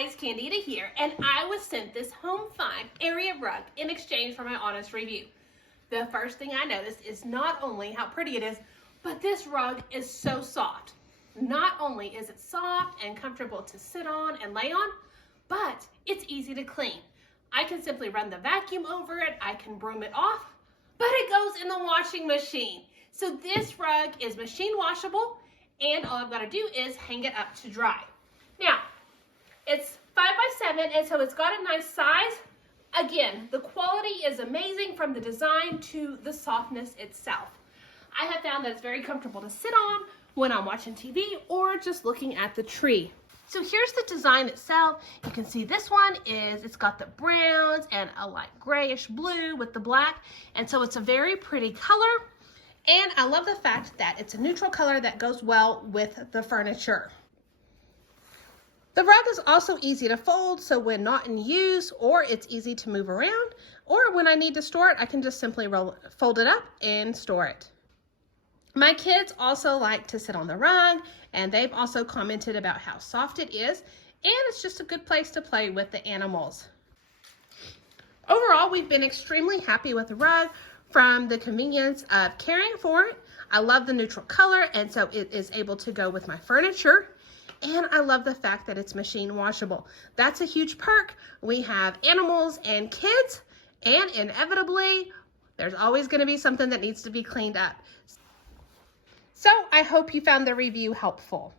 guys, Candida here, and I was sent this HOMFINE area rug in exchange for my honest review. The first thing I noticed is not only how pretty it is, but this rug is so soft. Not only is it soft and comfortable to sit on and lay on, but it's easy to clean. I can simply run the vacuum over it, I can broom it off, but it goes in the washing machine. So this rug is machine washable, and all I've got to do is hang it up to dry. Now, it's 5'7", and so it's got a nice size. Again, the quality is amazing from the design to the softness itself. I have found that it's very comfortable to sit on when I'm watching TV or just looking at the tree. So here's the design itself. You can see this one it's got the browns and a light grayish blue with the black. And so it's a very pretty color. And I love the fact that it's a neutral color that goes well with the furniture. The rug is also easy to fold, so when not in use, or it's easy to move around, or when I need to store it, I can just simply fold it up and store it. My kids also like to sit on the rug, and they've also commented about how soft it is, and it's just a good place to play with the animals. Overall, we've been extremely happy with the rug, from the convenience of caring for it. I love the neutral color, and so it is able to go with my furniture. And I love the fact that it's machine washable. That's a huge perk. We have animals and kids, and inevitably, there's always going to be something that needs to be cleaned up. So I hope you found the review helpful.